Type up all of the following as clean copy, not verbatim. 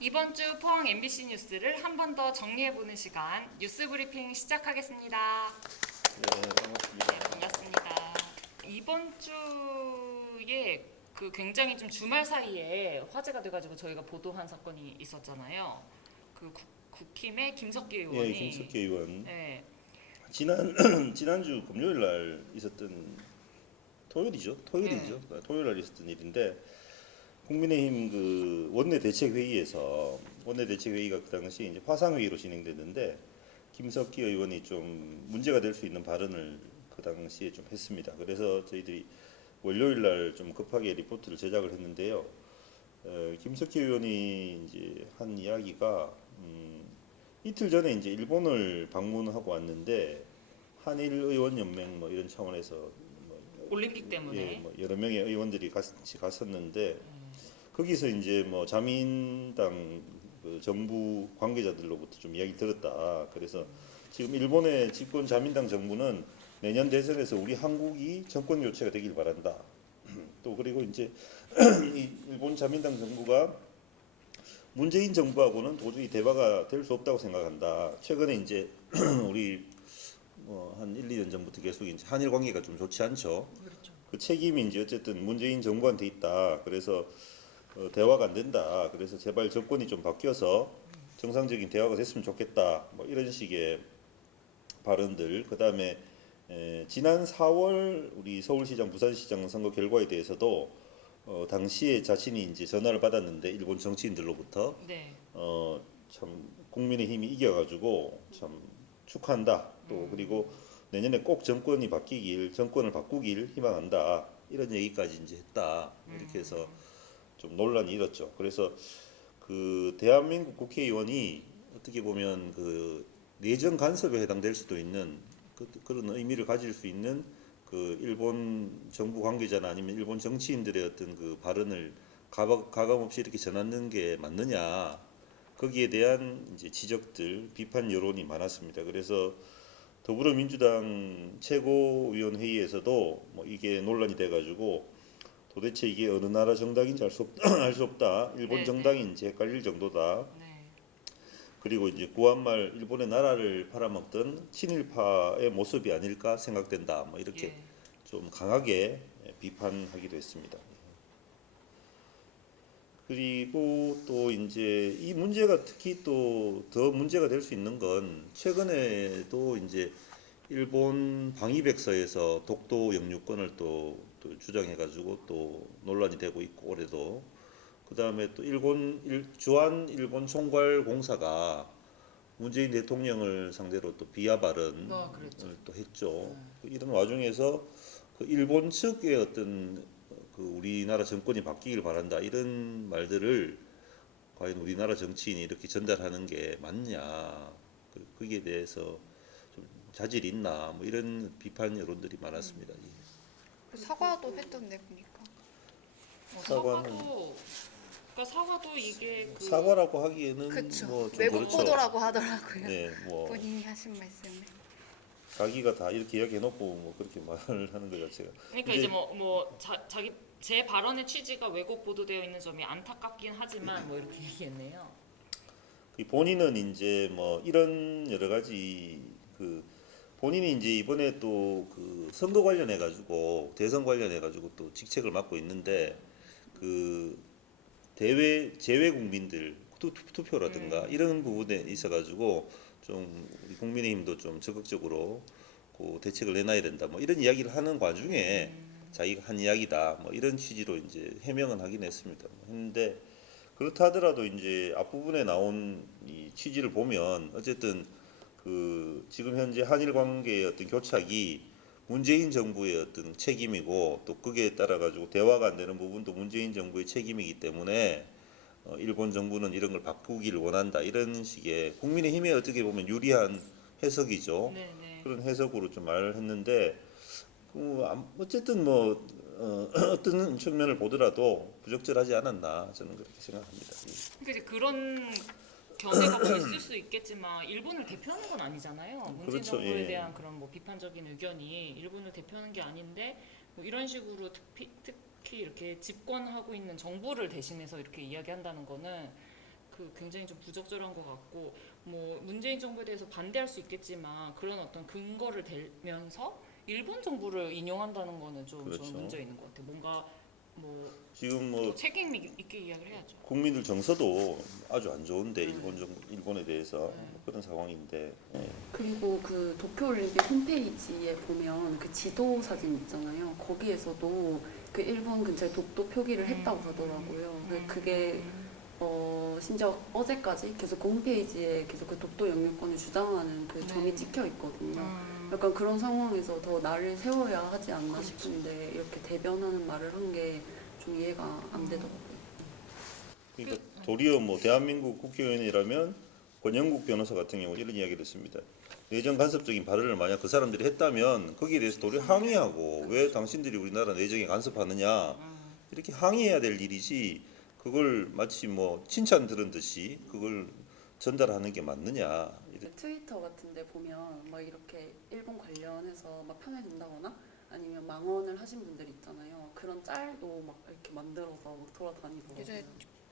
이번 주 포항 MBC 뉴스를 한 번 더 정리해보는 시간 뉴스 브리핑 시작하겠습니다. 네, 반갑습니다. 네, 반갑습니다. 이번 주에 굉장히 좀 주말 사이에 화제가 돼가지고 저희가 보도한 사건이 있었잖아요. 국힘의 김석기 의원이 예, 김석기 의원. 네, 지난주 금요일 날 있었던 토요일이죠. 토요일 날 있었던 일인데 국민의힘 그 원내 대책 회의가 그 당시 이제 화상 회의로 진행됐는데 김석기 의원이 좀 문제가 될 수 있는 발언을 그 당시에 좀 했습니다. 그래서 저희들이 월요일 날 좀 급하게 리포트를 제작을 했는데요. 김석기 의원이 이제 한 이야기가 이틀 전에 이제 일본을 방문하고 왔는데 한일 의원 연맹 뭐 이런 차원에서 뭐, 올림픽 때문에 뭐 여러 명의 의원들이 같이 갔었는데 거기서 이제 뭐 자민당 그 정부 관계자들로부터 좀 이야기 들었다. 그래서 지금 일본의 집권 자민당 정부는 내년 대선에서 우리 한국이 정권 교체가 되길 바란다. 또 그리고 이제 이 일본 자민당 정부가 문재인 정부하고는 도저히 대화가 될 수 없다고 생각한다. 최근에 이제 우리 한 1, 2년 전부터 계속 이제 한일 관계가 좀 좋지 않죠. 그렇죠. 그 책임이 이제 어쨌든 문재인 정부한테 있다. 그래서 대화가 안 된다. 그래서 제발 정권이 좀 바뀌어서 정상적인 대화가 됐으면 좋겠다. 뭐 이런 식의 발언들. 그다음에 지난 4월 우리 서울시장, 부산시장 선거 결과에 대해서도 당시에 자신이 이제 전화를 받았는데 일본 정치인들로부터 네, 참 국민의힘이 이겨가지고 참 축하한다. 또 그리고 내년에 꼭 정권을 바꾸길 희망한다. 이런 얘기까지 이제 했다. 이렇게 해서 좀 논란이 일었죠. 그래서 그 대한민국 국회의원이 어떻게 보면 그 내정 간섭에 해당될 수도 있는 그런 의미를 가질 수 있는 그 일본 정부 관계자나 아니면 일본 정치인들의 어떤 그 발언을 가감 없이 이렇게 전하는 게 맞느냐 거기에 대한 이제 지적들 비판 여론이 많았습니다. 그래서 더불어민주당 최고위원회의에서도 뭐 이게 논란이 돼가지고 도대체 이게 어느 나라 정당인지 알 수 없다, 알 수 없다. 일본 네, 네, 정당인지 헷갈릴 정도다. 네. 그리고 이제 구한말 일본의 나라를 팔아먹던 친일파의 모습이 아닐까 생각된다. 뭐 이렇게 예. 좀 강하게 비판하기도 했습니다. 그리고 또 이제 이 문제가 특히 또 더 문제가 될 수 있는 건 최근에도 이제 일본 방위백서에서 독도 영유권을 또 주장해가지고 또 논란이 되고 있고 올해도 그다음에 또 주한 일본 총괄공사가 문재인 대통령을 상대로 또 비하 발언을 그랬죠. 또 했죠. 이런 와중에서 그 일본 측의 어떤 그 우리나라 정권이 바뀌길 바란다 이런 말들을 과연 우리나라 정치인이 이렇게 전달하는 게 맞냐 거기에 대해서 좀 자질이 있나 뭐 이런 비판 여론들이 많았습니다. 사과도 했던데 보니까. 사과는 사과도 이게 사과라고 하기에는 그쵸. 뭐 좀 외국 그렇죠. 보도라고 하더라고요. 네, 뭐 본인이 하신 말씀을. 자기가 다 이렇게 이야기해놓고 뭐 그렇게 말을 하는 것 자체가 그러니까 이제 자기 제 발언의 취지가 왜곡 보도되어 있는 점이 안타깝긴 하지만 뭐 이렇게 얘기했네요. 본인은 이제 뭐 이런 여러 가지 그 본인이 이제 이번에 또 그 선거 관련해 가지고 대선 관련해 가지고 또 직책을 맡고 있는데 그 제외 국민들 투표라든가 이런 부분에 있어 가지고 좀 우리 국민의힘도 좀 적극적으로 그 대책을 내놔야 된다 뭐 이런 이야기를 하는 와중에 자기가 한 이야기다 뭐 이런 취지로 이제 해명은 하긴 했습니다. 했는데 그렇다 하더라도 이제 앞부분에 나온 이 취지를 보면 어쨌든 그 지금 현재 한일 관계의 어떤 교착이 문재인 정부의 어떤 책임이고 또 거기에 따라 가지고 대화가 안 되는 부분도 문재인 정부의 책임이기 때문에 일본 정부는 이런 걸 바꾸기를 원한다 이런 식의 국민의힘에 어떻게 보면 유리한 해석이죠. 네네. 그런 해석으로 좀 말을 했는데 어쨌든 뭐 어떤 측면을 보더라도 부적절하지 않았나 저는 그렇게 생각합니다. 그러니까 이제 그런 견해가 뭐 있을 수 있겠지만 일본을 대표하는 건 아니잖아요. 문재인 그렇죠, 정부에 예. 대한 그런 뭐 비판적인 의견이 일본을 대표하는 게 아닌데 뭐 이런 식으로 특히 이렇게 집권하고 있는 정부를 대신해서 이렇게 이야기한다는 거는 그 굉장히 좀 부적절한 것 같고 뭐 문재인 정부에 대해서 반대할 수 있겠지만 그런 어떤 근거를 대면서 일본 정부를 인용한다는 거는 좀 그렇죠. 저는 문제 있는 것 같아요. 뭔가 뭐 지금 뭐 책임 있게 이야기를 해야죠. 국민들 정서도 아주 안 좋은데 음. 일본에 대해서 네. 그런 상황인데 예. 그리고 그 도쿄올림픽 홈페이지에 보면 그 지도 사진 있잖아요. 거기에서도 그 일본 근처에 독도 표기를 했다고 하더라고요. 근데 그게 심지어 어제까지 계속 그 홈페이지에 계속 그 독도 영유권을 주장하는 그 점이 네. 찍혀 있거든요. 약간 그런 상황에서 더 날을 세워야 하지 않나 그렇죠. 싶은데 이렇게 대변하는 말을 한 게 좀 이해가 안 되더라고요. 그러니까 도리어 뭐 대한민국 국회의원이라면 권영국 변호사 같은 경우 이런 이야기를 했습니다. 내정 간섭적인 발언을 만약 그 사람들이 했다면 거기에 대해서 도리어 항의하고 왜 당신들이 우리나라 내정에 간섭하느냐 이렇게 항의해야 될 일이지 그걸 마치 뭐 칭찬 들은 듯이 그걸 전달하는 게 맞느냐. 트위터 같은데 보면 막 이렇게 일본 관련해서 막 편해진다거나 아니면 망언을 하신 분들 있잖아요. 그런 짤도 막 이렇게 만들어서 막 돌아다니더라고요. 예전에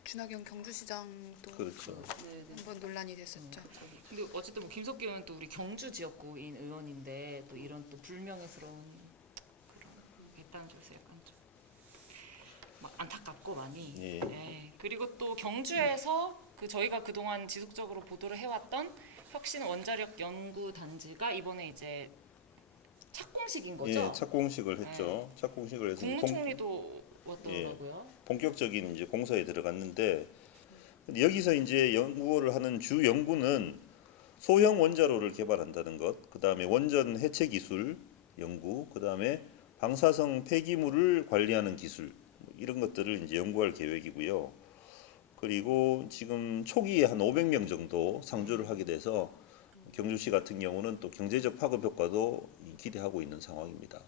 준하경 경주시장도 그렇죠. 네, 네. 한번 논란이 됐었죠. 근데 어쨌든 뭐 김석기 의원은 또 우리 경주 지역구인 의원인데 또 이런 또 불명예스러운 그런 있다는 점에서 약간 좀 막 안타깝고 많이. 예. 네. 그리고 또 경주에서 그 저희가 그동안 지속적으로 보도를 해왔던 혁신 원자력 연구 단지가 이번에 이제 착공식인 거죠? 예, 착공식을 했죠. 착공식을 해서 국무총리도 왔더라고요. 본격적인 이제 공사에 들어갔는데 근데 여기서 이제 연구를 하는 주 연구는 소형 원자로를 개발한다는 것, 그 다음에 원전 해체 기술 연구, 그 다음에 방사성 폐기물을 관리하는 기술 뭐 이런 것들을 이제 연구할 계획이고요. 그리고 지금 초기에 한 500명 정도 상주를 하게 돼서 경주시 같은 경우는 또 경제적 파급 효과도 기대하고 있는 상황입니다.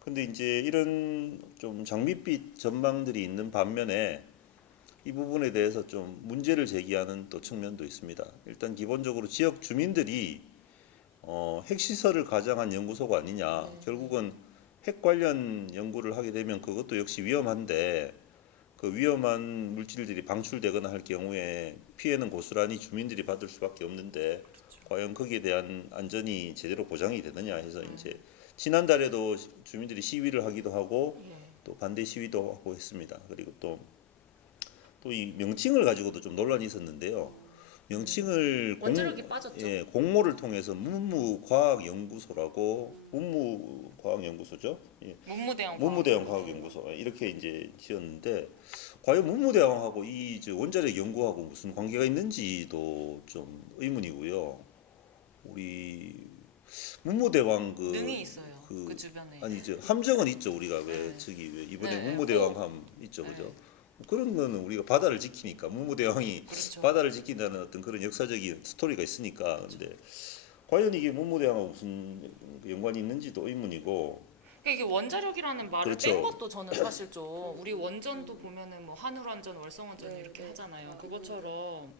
근데 이제 이런 좀 장밋빛 전망들이 있는 반면에 이 부분에 대해서 좀 문제를 제기하는 또 측면도 있습니다. 일단 기본적으로 지역 주민들이 핵시설을 가장한 연구소가 아니냐. 결국은 핵 관련 연구를 하게 되면 그것도 역시 위험한데 그 위험한 물질들이 방출되거나 할 경우에 피해는 고스란히 주민들이 받을 수밖에 없는데 과연 거기에 대한 안전이 제대로 보장이 되느냐 해서 이제 지난달에도 주민들이 시위를 하기도 하고 예. 또 반대 시위도 하고 했습니다. 그리고 또 이 명칭을 가지고도 좀 논란이 있었는데요. 명칭을 원자력이 빠졌죠. 예, 공모를 통해서 문무과학연구소라고 문무과학연구소죠. 예, 문무대왕 문무대왕 과학연구소 이렇게 이제 지었는데 과연 문무대왕하고 이 원자력 연구하고 무슨 관계가 있는지도 좀 의문이고요. 우리 문무대왕 능이 있어요. 그 그 주변에. 아니 함정은 있죠. 우리가 왜 네. 저기 왜 이번에 네, 문무대왕함 있죠, 그죠? 네. 그런 거는 우리가 바다를 지키니까 문무대왕이 그렇죠. 바다를 지킨다는 어떤 그런 역사적인 스토리가 있으니까 근데 과연 이게 문무대왕하고 무슨 연관이 있는지도 의문이고 그러니까 이게 원자력이라는 말을 그렇죠. 뺀 것도 저는 사실 좀 우리 원전도 보면은 뭐 한울원전, 월성원전 네, 이렇게 네. 하잖아요. 그것처럼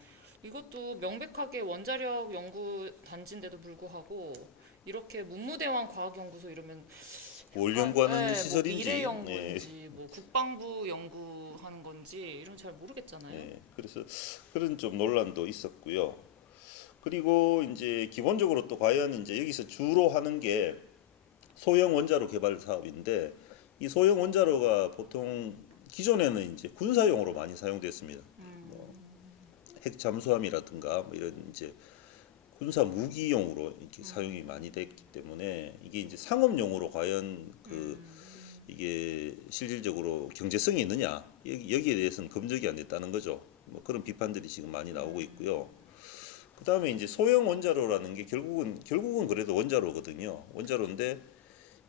이것도 명백하게 원자력 연구 단지인데도 불구하고 이렇게 문무대왕 과학연구소 이러면 뭘 약간, 연구하는 뭐 시설인지 미래 예, 연구인지 뭐 국방부 연구하는 건지 이런 잘 모르겠잖아요. 예, 그래서 그런 좀 논란도 있었고요. 그리고 이제 기본적으로 또 과연 이제 여기서 주로 하는 게 소형 원자로 개발 사업인데 이 소형 원자로가 보통 기존에는 이제 군사용으로 많이 사용됐습니다. 뭐 핵 잠수함이라든가 뭐 이런 이제 군사 무기용으로 이렇게 사용이 많이 됐기 때문에 이게 이제 상업용으로 과연 이게 실질적으로 경제성이 있느냐 여기에 대해서는 검증이 안 됐다는 거죠. 뭐 그런 비판들이 지금 많이 나오고 있고요. 그 다음에 이제 소형 원자로라는 게 결국은 그래도 원자로거든요. 원자로인데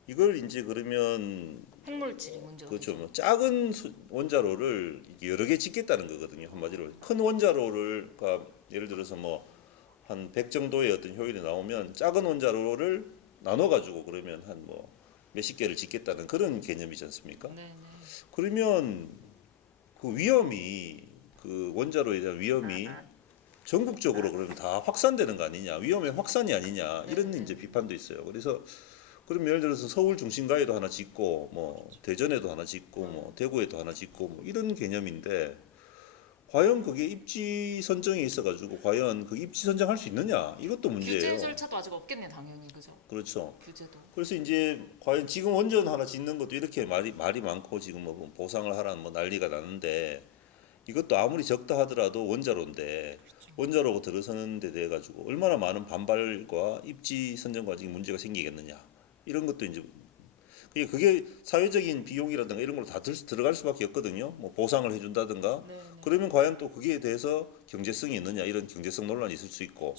이걸 이제 그러면 핵물질이 문제가 그렇죠. 되죠. 뭐 작은 원자로를 여러 개 짓겠다는 거거든요. 한마디로 큰 원자로를 그러니까 예를 들어서 뭐 한 100 정도의 어떤 효율이 나오면 작은 원자로를 나눠 가지고 그러면 한 뭐 몇십 개를 짓겠다는 그런 개념이지 않습니까? 네, 네. 그러면 그 위험이 그 원자로에 대한 위험이 전국적으로 그러면 다 확산되는 거 아니냐, 위험의 확산이 아니냐 이런 이제 비판도 있어요. 그래서 그럼 예를 들어서 서울 중심가에도 하나 짓고 뭐 대전에도 하나 짓고 뭐 대구에도 하나 짓고 뭐 이런 개념인데 과연 그게 입지 선정에 있어가지고 과연 그 입지 선정할 수 있느냐 이것도 규제 문제예요. 절차도 아직 없겠네 당연히 그죠? 그렇죠. 규제도. 그래서 이제 과연 지금 원전 하나 짓는 것도 이렇게 말이 많고 지금 뭐 보상을 하라는 뭐 난리가 나는데 이것도 아무리 적다 하더라도 원자로인데 원자로가 들어서는 데 대해 가지고 얼마나 많은 반발과 입지 선정 과정에 문제가 생기겠느냐 이런 것도 이제 그게 사회적인 비용이라든가 이런 걸로 다 들어갈 수밖에 없거든요. 뭐 보상을 해준다든가 네, 네. 그러면 과연 또 거기에 대해서 경제성이 있느냐 이런 경제성 논란이 있을 수 있고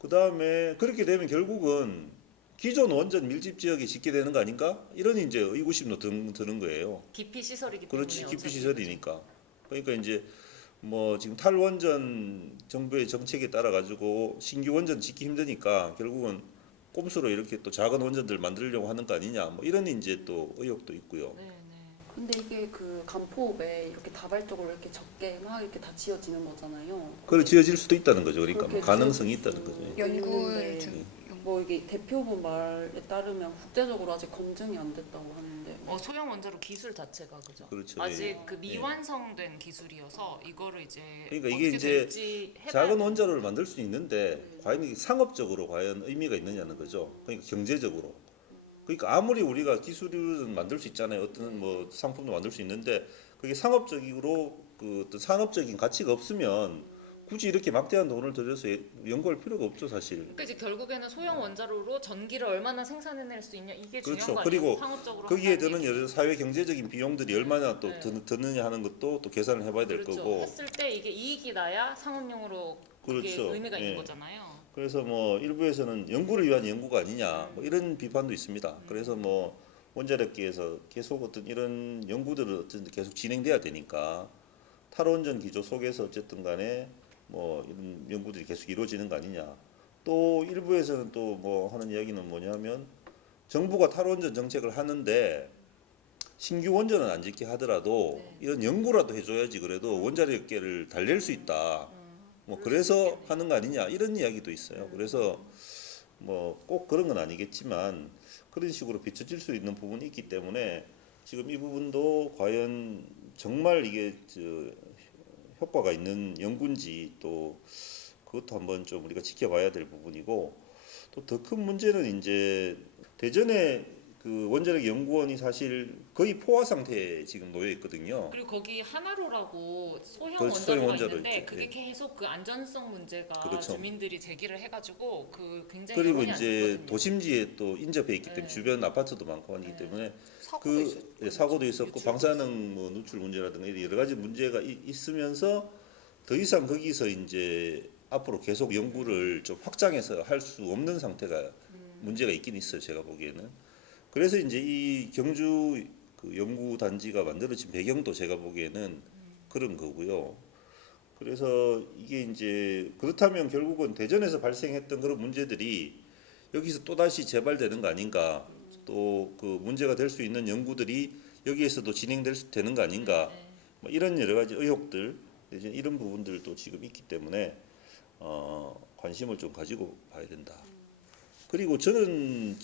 그 다음에 그렇게 되면 결국은 기존 원전 밀집 지역에 짓게 되는 거 아닌가 이런 이제 의구심도 드는 거예요. 기피 시설이기 때문에. 그렇지 기피 어차피 시설이니까 그러니까 이제 뭐 지금 탈원전 정부의 정책에 따라 가지고 신규 원전 짓기 힘드니까 결국은 꼼수로 이렇게 또 작은 원전들 만들려고 하는 거 아니냐 뭐 이런 이제 또 의혹도 있고요. 네, 네. 근데 이게 그 간포읍에 이렇게 다발적으로 이렇게 적게 막 이렇게 다 지어지는 거잖아요. 그걸 지어질 수도 있다는 거죠. 그러니까 뭐 그렇게 가능성이 지어질 있다는 수 거죠. 연구를 있는데 중 뭐 이게 대표분 말에 따르면 국제적으로 아직 검증이 안 됐다고 하는데 소형 원자로 기술 자체가 그죠? 그렇죠. 아직 예. 그 미완성된 기술이어서 이거를 이제 그러니까 이게 어떻게 이제 될지 해봐야 작은 돼요. 원자로를 만들 수 있는데 과연 이게 상업적으로 과연 의미가 있느냐는 거죠. 그러니까 경제적으로. 그러니까 아무리 우리가 기술은 만들 수 있잖아요. 어떤 뭐 상품도 만들 수 있는데 그게 상업적으로 그 어떤 산업적인 가치가 없으면 굳이 이렇게 막대한 돈을 들여서 연구할 필요가 없죠, 사실. 그러니까 이제 결국에는 소형 원자로로 전기를 얼마나 생산해낼 수 있냐 이게 그렇죠. 중요한 거 아니에요? 그리고 상업적으로 거기에 한다는 드는 얘기. 여러 사회 경제적인 비용들이 얼마나 또 네. 드느냐 하는 것도 또 계산을 해봐야 될 그렇죠. 거고. 했을 때 이게 이익이 나야 상업용으로 그게 그렇죠. 의미가 있는 예. 거잖아요. 그래서 뭐 일부에서는 연구를 위한 연구가 아니냐 뭐 이런 비판도 있습니다. 그래서 뭐 원자력계에서 계속 어떤 이런 연구들을 어쨌든 계속 진행돼야 되니까 탈원전 기조 속에서 어쨌든 간에 뭐 이런 연구들이 계속 이루어지는 거 아니냐. 또 일부에서는 또 뭐 하는 이야기는 뭐냐면 정부가 탈원전 정책을 하는데 신규 원전은 안 짓게 하더라도 네. 이런 연구라도 해줘야지 그래도 원자력계를 달랠 수 있다. 뭐 그럴 수 그래서 있겠네요. 하는 거 아니냐 이런 이야기도 있어요. 그래서 뭐 꼭 그런 건 아니겠지만 그런 식으로 비춰질 수 있는 부분이 있기 때문에 지금 이 부분도 과연 정말 이게 효과가 있는 연구인지 또 그것도 한번 좀 우리가 지켜봐야 될 부분이고 또 더 큰 문제는 이제 대전에 그 원자력 연구원이 사실 거의 포화 상태에 지금 놓여 있거든요. 그리고 거기 하나로라고 소형 그렇죠, 소형 원자로가 원자로 있는데 있죠. 그게 예. 계속 그 안전성 문제가 그렇죠. 주민들이 제기를 해가지고 그 굉장히 그리고 여론이 안 이제 좋거든요. 도심지에 또 인접해 있기 때문에 네. 주변 아파트도 많고 하기 네. 때문에 사고도 있었죠. 사고도 있었고 유출도 방사능 뭐 누출 문제라든가 이런 여러 가지 문제가 있으면서 더 이상 거기서 이제 앞으로 계속 연구를 좀 확장해서 할 수 없는 상태가 문제가 있긴 있어요. 제가 보기에는. 그래서 이제 이 경주 그 연구 단지가 만들어진 배경도 제가 보기에는 그런 거고요. 그래서 이게 이제 그렇다면 결국은 대전에서 발생했던 그런 문제들이 여기서 또 다시 재발되는 거 아닌가? 또 그 문제가 될 수 있는 연구들이 여기에서도 되는 거 아닌가? 네. 뭐 이런 여러 가지 의혹들 이제 이런 부분들도 지금 있기 때문에 관심을 좀 가지고 봐야 된다. 그리고 저는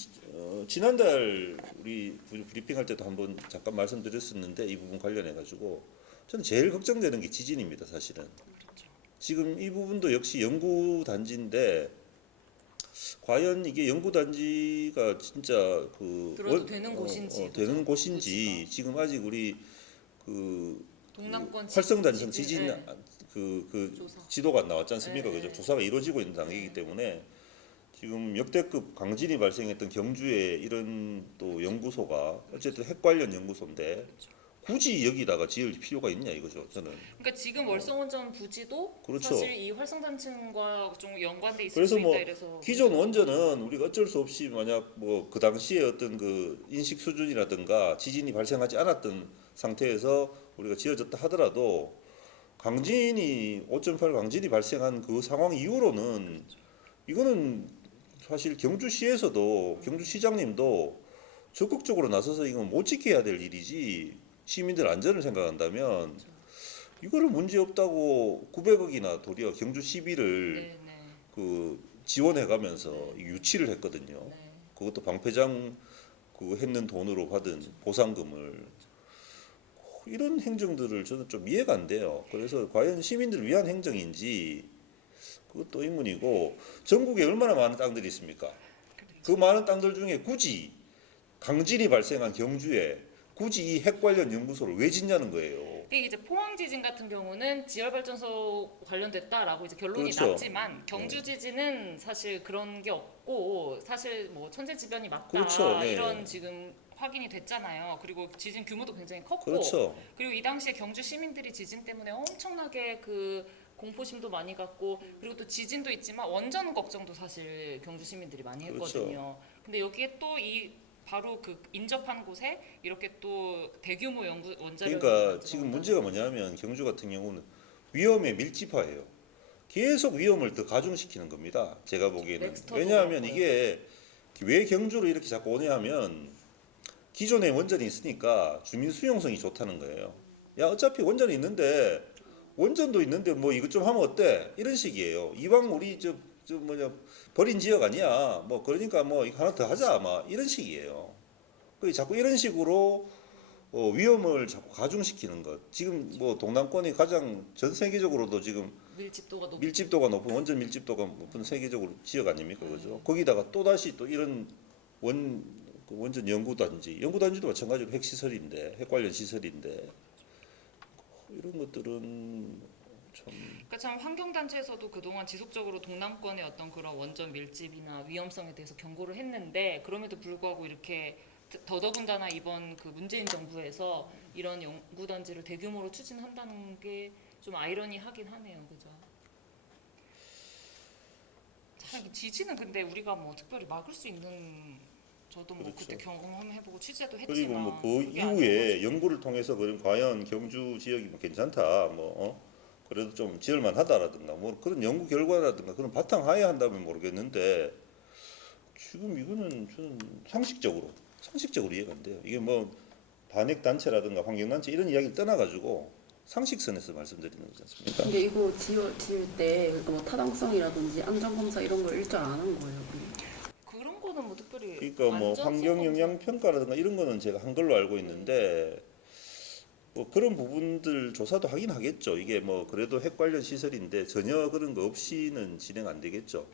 지난달 우리 브리핑할 때도 한번 잠깐 말씀드렸었는데 이 부분 관련해 가지고 저는 제일 걱정되는 게 지진입니다. 사실은 그렇죠. 지금 이 부분도 역시 연구 단지인데 과연 이게 연구 단지가 진짜 들어도 되는 곳인지, 그죠? 되는 곳인지 위치가. 지금 아직 우리 그 동남권 활성단성 지진 네. 그 조사. 지도가 안 나왔지 않습니까? 네, 그죠? 네. 조사가 이루어지고 있는 단계이기 때문에 지금 역대급 강진이 발생했던 경주에 이런 또 연구소가 어쨌든 핵 관련 연구소인데 굳이 여기다가 지을 필요가 있냐 이거죠. 저는. 그러니까 지금 월성원전 부지도 그렇죠. 사실 이 활성단층과 좀 연관돼 있을 그래서 수 뭐 있다 이래서 기존 원전은 우리가 어쩔 수 없이 만약 뭐 그 당시에 어떤 그 인식 수준이라든가 지진이 발생하지 않았던 상태에서 우리가 지어졌다 하더라도 강진이 5.8 강진이 발생한 그 상황 이후로는 이거는 사실 경주시에서도 경주시장님도 적극적으로 나서서 이건 못 지켜야 될 일이지 시민들 안전을 생각한다면 이거를 문제 없다고 900억이나 도리어 경주 시비를 네, 네. 그 지원해가면서 유치를 했거든요. 네. 그것도 방패장 그 했는 돈으로 받은 보상금을 이런 행정들을 저는 좀 이해가 안 돼요. 그래서 과연 시민들을 위한 행정인지 그것도 의문이고 전국에 얼마나 많은 땅들이 있습니까? 그 많은 땅들 중에 굳이 강진이 발생한 경주에 굳이 이 핵 관련 연구소를 왜 짓냐는 거예요. 근데 이제 포항 지진 같은 경우는 지열 발전소 관련됐다라고 이제 결론이 그렇죠. 났지만 경주 지진은 사실 그런 게 없고 사실 뭐 천재지변이 맞다 그렇죠. 네. 이런 지금 확인이 됐잖아요. 그리고 지진 규모도 굉장히 컸고 그렇죠. 그리고 이 당시에 경주 시민들이 지진 때문에 엄청나게 그 공포심도 많이 갖고 그리고 또 지진도 있지만 원전 걱정도 사실 경주 시민들이 많이 했거든요. 근데 여기에 또 이 바로 그 인접한 곳에 이렇게 또 대규모 원자력 그러니까 지금 문제가 뭐냐면 경주 같은 경우는 위험에 밀집화해요. 계속 위험을 더 가중시키는 겁니다. 제가 보기에는. 넥스터도 왜냐하면 그렇고요. 이게 왜 경주로 이렇게 자꾸 오냐 하면 기존에 원전이 있으니까 주민 수용성이 좋다는 거예요. 야 어차피 원전이 있는데 원전도 있는데 뭐 이것 좀 하면 어때? 이런 식이에요. 이왕 우리 저 뭐냐 버린 지역 아니야. 뭐 그러니까 뭐 이거 하나 더 하자. 막 이런 식이에요. 그 자꾸 이런 식으로 위험을 자꾸 가중시키는 것. 지금 뭐 동남권이 가장 전 세계적으로도 지금 밀집도가 높고 밀집도가 높은 원전 밀집도가 높은 세계적으로 지역 아닙니까, 그죠? 거기다가 또 다시 또 이런 그 원전 연구단지도 마찬가지로 핵 시설인데, 핵 관련 시설인데 이런 것들은 참 그러니까 참 환경단체에서도 그동안 지속적으로 동남권의 어떤 그런 원전 밀집이나 위험성에 대해서 경고를 했는데 그럼에도 불구하고 이렇게 더더군다나 이번 그 문재인 정부에서 이런 연구단지를 대규모로 추진한다는 게 좀 아이러니하긴 하네요, 그죠? 참 지진은 근데 우리가 뭐 특별히 막을 수 있는 저도 뭐 그렇죠. 그때 경험해보고 취재도 했지만 그리고 뭐 그 그게 이후에 아니어가지고. 연구를 통해서 그럼 과연 경주 지역이 뭐 괜찮다, 그래도 좀 지을만하다라든가 뭐 그런 연구 결과라든가 그런 바탕하에 한다면 모르겠는데 지금 이거는 저는 상식적으로 이해가 안 돼요. 이게 뭐 반핵 단체라든가 환경 단체 이런 이야기를 떠나가지고 상식선에서 말씀드리는 거지 않습니까? 근데 이거 지을 때 그러니까 뭐 타당성이라든지 안전검사 이런 걸 일절 안 한 거예요. 그냥. 그런 거는 뭐 특별히 그러니까 뭐 안전성 환경 영향 검사. 평가라든가 이런 거는 제가 한 걸로 알고 있는데 뭐 그런 부분들 조사도 하긴 하겠죠. 이게 뭐 그래도 핵 관련 시설인데 전혀 그런 거 없이는 진행 안 되겠죠.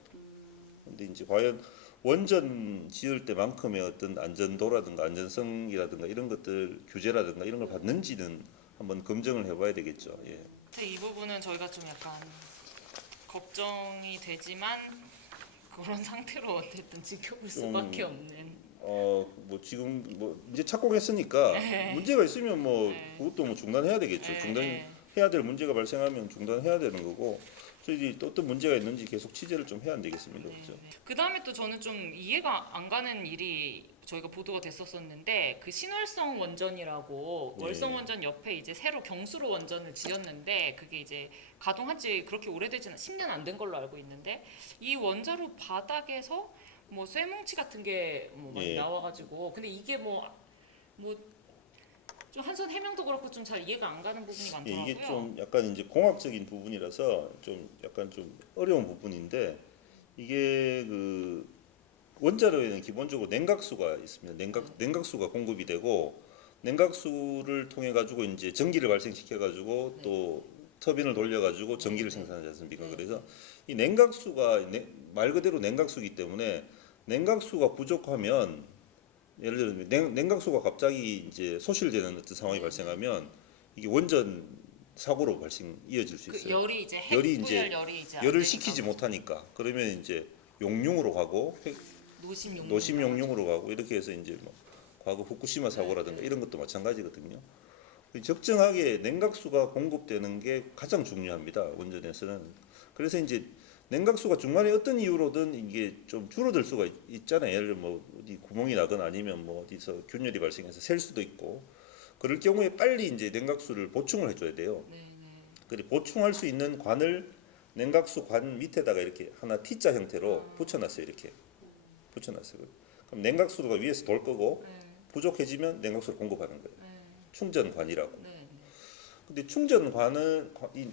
근데 이제 과연 원전 지을 때만큼의 어떤 안전도라든가 안전성이라든가 이런 것들 규제라든가 이런 걸 받는지는 한번 검증을 해봐야 되겠죠. 예. 근데 이 부분은 저희가 좀 약간 걱정이 되지만 그런 상태로 어쨌든 지켜볼 수밖에 없는. 뭐 지금 뭐 이제 착공했으니까 네. 문제가 있으면 뭐 네. 그것도 뭐 중단해야 되겠죠. 네, 중단해야 될 문제가 발생하면 중단해야 되는 거고 저희들이 또 어떤 문제가 있는지 계속 취재를 좀 해야 안 되겠습니까, 그렇죠? 그 다음에 또 저는 좀 이해가 안 가는 일이 저희가 보도가 됐었었는데 그 신월성 원전이라고 네. 월성 원전 옆에 이제 새로 경수로 원전을 지었는데 그게 이제 가동한지 그렇게 오래되지는 10년 안 된 걸로 알고 있는데 이 원자로 바닥에서 뭐 쇠뭉치 같은 게 뭐 많이 예. 나와가지고 근데 이게 뭐 좀 한선 해명도 그렇고 좀 잘 이해가 안 가는 부분이 예, 많더라고요. 이게 좀 약간 이제 공학적인 부분이라서 좀 약간 좀 어려운 부분인데 이게 그 원자로에는 기본적으로 냉각수가 있습니다. 냉각수가 공급이 되고 냉각수를 통해 가지고 이제 전기를 발생시켜 가지고 네. 또 터빈을 돌려 가지고 전기를 네. 생산하지 않습니까? 네. 그래서 이 냉각수가 말 그대로 냉각수이기 때문에 냉각수가 부족하면 예를 들면 냉각수가 갑자기 이제 소실되는 어떤 상황이 네. 발생하면 이게 원전 사고로 이어질 수 그 있어요. 열이 이제 핵 열이 이제 분열 열이 이제 안 열을 되니까 식히지 못하니까 그러면 이제 용융으로 가고 노심 용융으로 가고 이렇게 해서 이제 뭐 과거 후쿠시마 사고라든가 네. 이런 것도 마찬가지거든요. 적정하게 냉각수가 공급되는 게 가장 중요합니다. 원전에서는. 그래서 이제 냉각수가 중간에 어떤 이유로든 이게 좀 줄어들 수가 있잖아요. 예를 들면 뭐 어디 구멍이 나거나 아니면 뭐 어디서 균열이 발생해서 셀 수도 있고 그럴 경우에 빨리 이제 냉각수를 보충을 해줘야 돼요. 네. 그리고 보충할 수 있는 관을 냉각수 관 밑에다가 이렇게 하나 T자 형태로 붙여놨어요. 이렇게 붙여놨어요. 그럼 냉각수가 위에서 돌 거고 부족해지면 냉각수를 공급하는 거예요. 충전관이라고. 근데 충전관은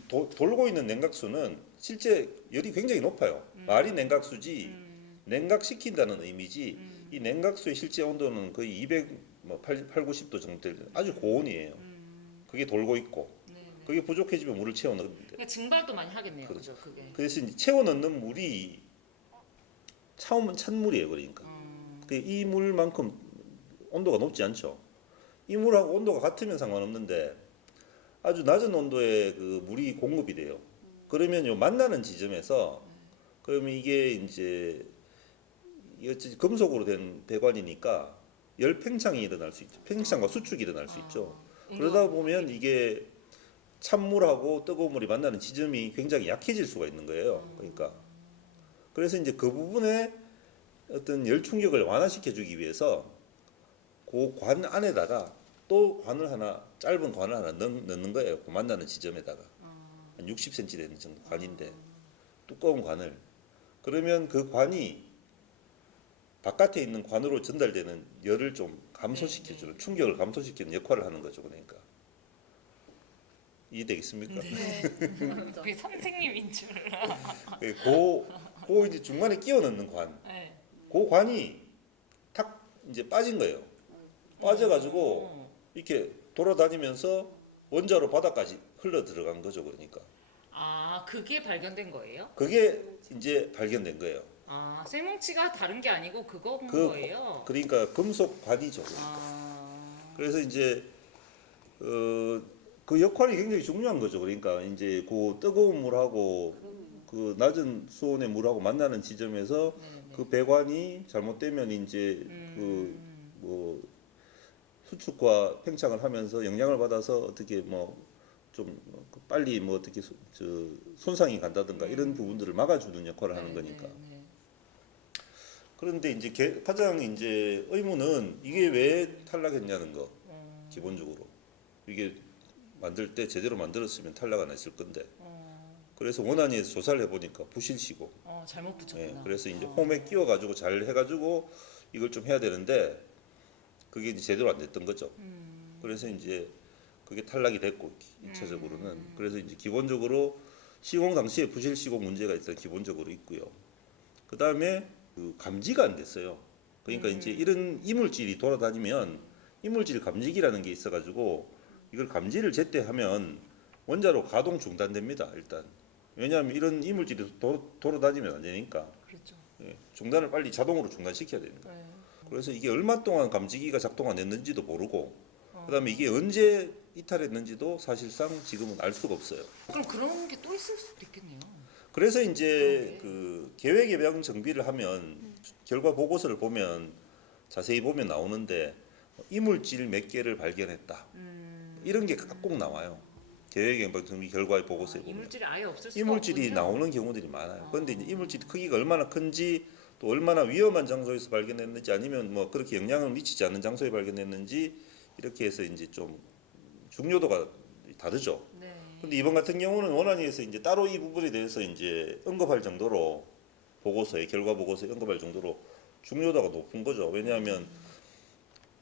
돌고 있는 냉각수는 실제 열이 굉장히 높아요. 말이 냉각수지 냉각시킨다는 의미지 이 냉각수의 실제 온도는 거의 200, 8, 90도 정도 될 아주 고온이에요. 그게 돌고 있고 네. 네. 그게 부족해지면 물을 채워 넣는데 그러니까 증발도 많이 하겠네요. 그렇죠. 그죠? 그게. 그래서 이제 채워 넣는 물이 찬물이에요. 그러니까 이 물만큼 온도가 높지 않죠. 이 물하고 온도가 같으면 상관없는데 아주 낮은 온도에 그 물이 공급이 돼요. 그러면 요 만나는 지점에서 그러면 이게 이제 금속으로 된 배관이니까 열 팽창이 일어날 수 있죠. 팽창과 수축이 일어날 수 있죠. 그러다 보면 이게 찬물하고 뜨거운 물이 만나는 지점이 굉장히 약해질 수가 있는 거예요. 그러니까 그래서 이제 그 부분에 어떤 열 충격을 완화시켜 주기 위해서 그 관 안에다가 또 관을 하나 짧은 관을 하나 넣는 거예요. 그 만나는 지점에다가 한 60cm 되는 정도 관인데 두꺼운 관을 그러면 그 관이 바깥에 있는 관으로 전달되는 열을 좀 감소시켜주는 충격을 감소시키는 역할을 하는 거죠. 그러니까 이해되겠습니까? 네. 맞죠. 그게 선생님인 줄. 그 이제 중간에 끼워 넣는 관, 네. 그 관이 탁 이제 빠진 거예요. 빠져가지고 이렇게 돌아다니면서 원자로 바닥까지 흘러 들어간 거죠. 그러니까 아, 그게 발견된 거예요? 그게 이제 발견된 거예요. 아, 쇠뭉치가 다른 게 아니고 그건 거예요? 그러니까 금속 관이죠. 아. 그래서 이제 그 역할이 굉장히 중요한 거죠. 그러니까 이제 그 뜨거운 물하고 그 낮은 수온의 물하고 만나는 지점에서 네네. 그 배관이 잘못되면 이제 그 뭐 수축과 팽창을 하면서 영향을 받아서 어떻게 뭐 좀 빨리 뭐 어떻게 손상이 간다든가 이런 부분들을 막아주는 역할을 하는 거니까. 네. 그런데 이제 가장 이제 의문은 이게 왜 탈락했냐는 거. 기본적으로 이게 만들 때 제대로 만들었으면 탈락 안 했을 건데. 그래서 원안위에서 조사를 해보니까 부실시고. 잘못 붙였구나. 예, 그래서 이제 홈에 끼워가지고 잘 해가지고 이걸 좀 해야 되는데 그게 이제 제대로 안 됐던 거죠. 그래서 이제 그게 탈락이 됐고 2차적으로는 그래서 이제 기본적으로 시공 당시에 부실 시공 문제가 일단 기본적으로 있고요. 그 다음에 그 감지가 안 됐어요. 그러니까 이제 이런 이물질이 돌아다니면 이물질 감지기라는 게 있어가지고 이걸 감지를 제때 하면 원자로 가동 중단됩니다. 일단 왜냐하면 이런 이물질이 돌아다니면 안 되니까 그렇죠. 예, 중단을 빨리 자동으로 중단시켜야 되는 거예요. 네. 그래서 이게 얼마 동안 감지기가 작동 안 했는지도 모르고 그다음에 이게 언제 이탈했는지도 사실상 지금은 알 수가 없어요. 그럼 그런 게 또 있을 수도 있겠네요. 그래서 이제 그 계획 예방 정비를 하면 결과 보고서를 보면 자세히 보면 나오는데 이물질 몇 개를 발견했다. 이런 게 꼭 나와요. 계획 예방 정비 결과의 보고서에 보면 이물질이 아예 없을 수가 이물질이 없군요. 나오는 경우들이 많아요. 그런데 이제 이물질 크기가 얼마나 큰지 또 얼마나 위험한 장소에서 발견했는지 아니면 뭐 그렇게 영향을 미치지 않는 장소에 발견했는지 이렇게 해서 이제 좀 중요도가 다르죠. 네. 근데 이번 같은 경우는 원안위에서 이제 따로 이 부분에 대해서 이제 언급할 정도로 결과 보고서에 언급할 정도로 중요도가 높은 거죠. 왜냐하면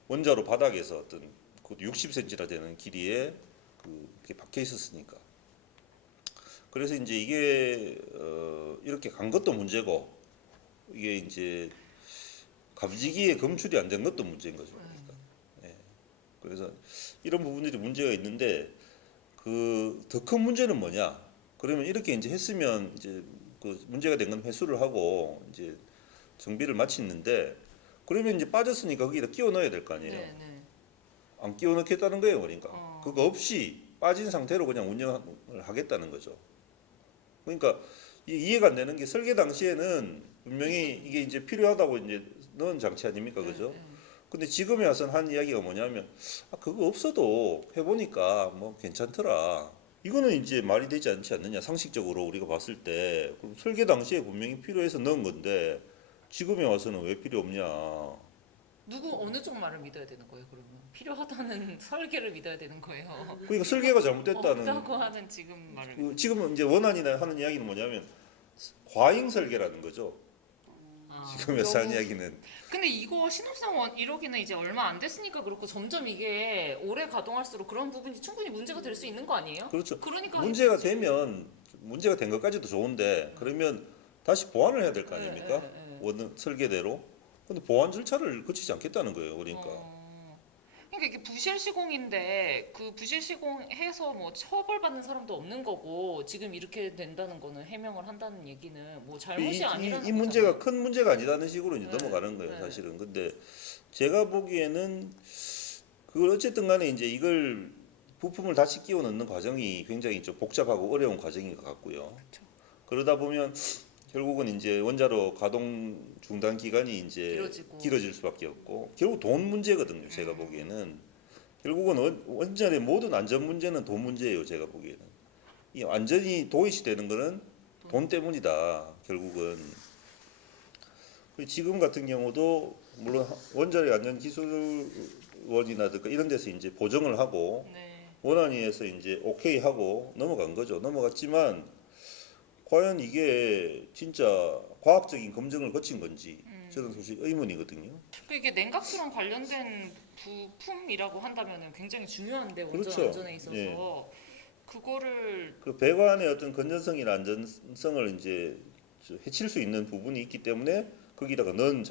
원자로 바닥에서 어떤 그 60cm나 되는 길이에 그게 박혀 있었으니까. 그래서 이제 이게 이렇게 간 것도 문제고 이게 이제 감지기에 검출이 안 된 것도 문제인 거죠. 그러니까. 예. 그래서 이런 부분들이 문제가 있는데 그 더 큰 문제는 뭐냐? 그러면 이렇게 이제 했으면 이제 그 문제가 된 건 회수를 하고 이제 정비를 마쳤는데 그러면 이제 빠졌으니까 거기다 끼워 넣어야 될 거 아니에요. 네. 안 끼워 넣겠다는 거예요. 그러니까 어. 그거 없이 빠진 상태로 그냥 운영을 하겠다는 거죠. 그러니까 이해가 안 되는 게 설계 당시에는 분명히 이게 이제 필요하다고 이제 넣은 장치 아닙니까, 그죠? 네. 근데 지금에 와서는 한 이야기가 뭐냐면 그거 없어도 해보니까 뭐 괜찮더라. 이거는 이제 말이 되지 않지 않느냐 상식적으로 우리가 봤을 때 그럼 설계 당시에 분명히 필요해서 넣은 건데 지금에 와서는 왜 필요 없냐. 누구 어느 쪽 말을 믿어야 되는 거예요? 그러면 필요하다는 설계를 믿어야 되는 거예요. 그러니까 설계가 잘못됐다는 없다고 하는 지금 말을. 지금은 이제 원안이나 하는 이야기는 뭐냐면 과잉 설계라는 거죠. 지금에서 하는 이야기는 근데 이거 신업상 1억이는 이제 얼마 안 됐으니까 그렇고 점점 이게 오래 가동할수록 그런 부분이 충분히 문제가 될 수 있는 거 아니에요? 그렇죠. 그러니까 문제가 되면 문제가 된 것까지도 좋은데 그러면 다시 보완을 해야 될 거 아닙니까? 네. 원 설계대로. 근데 보완 절차를 거치지 않겠다는 거예요. 그러니까. 그러니까 이게 부실 시공인데 그 부실 시공해서 뭐 처벌받는 사람도 없는 거고 지금 이렇게 된다는 거는 해명을 한다는 얘기는 뭐 잘못이 아니라는 이 문제가 거잖아요. 큰 문제가 아니라는 식으로 이제 네, 넘어가는 거예요, 네. 사실은. 근데 제가 보기에는 그걸 어쨌든 간에 이제 이걸 부품을 다시 끼워 넣는 과정이 굉장히 좀 복잡하고 어려운 과정인 것 같고요. 그렇죠. 그러다 보면 결국은 이제 원자로 가동 중단 기간이 이제 길어질 수밖에 없고 결국 돈 문제거든요. 제가 보기에는 결국은 원전의 모든 안전 문제는 돈 문제예요. 제가 보기에는 이 안전이 도외시 되는 거는 돈 때문이다. 결국은 지금 같은 경우도 물론 원자력 안전 기술원이라든가 이런 데서 이제 보정을 하고 네. 원안위에서 이제 오케이 하고 넘어간 거죠. 넘어갔지만 과연 이게 진짜 과학적인 검증을 거친 건지 저는 솔직히 의문이거든요. 그 이게 냉각수랑 관련된 부품이라고 한다면은 굉장히 중요한데 원전 그렇죠. 안전에 있어서 예. 그거를 그 배관의 어떤 건전성이나 안전성을 이제 해칠 수 있는 부분이 있기 때문에 거기다가 넣은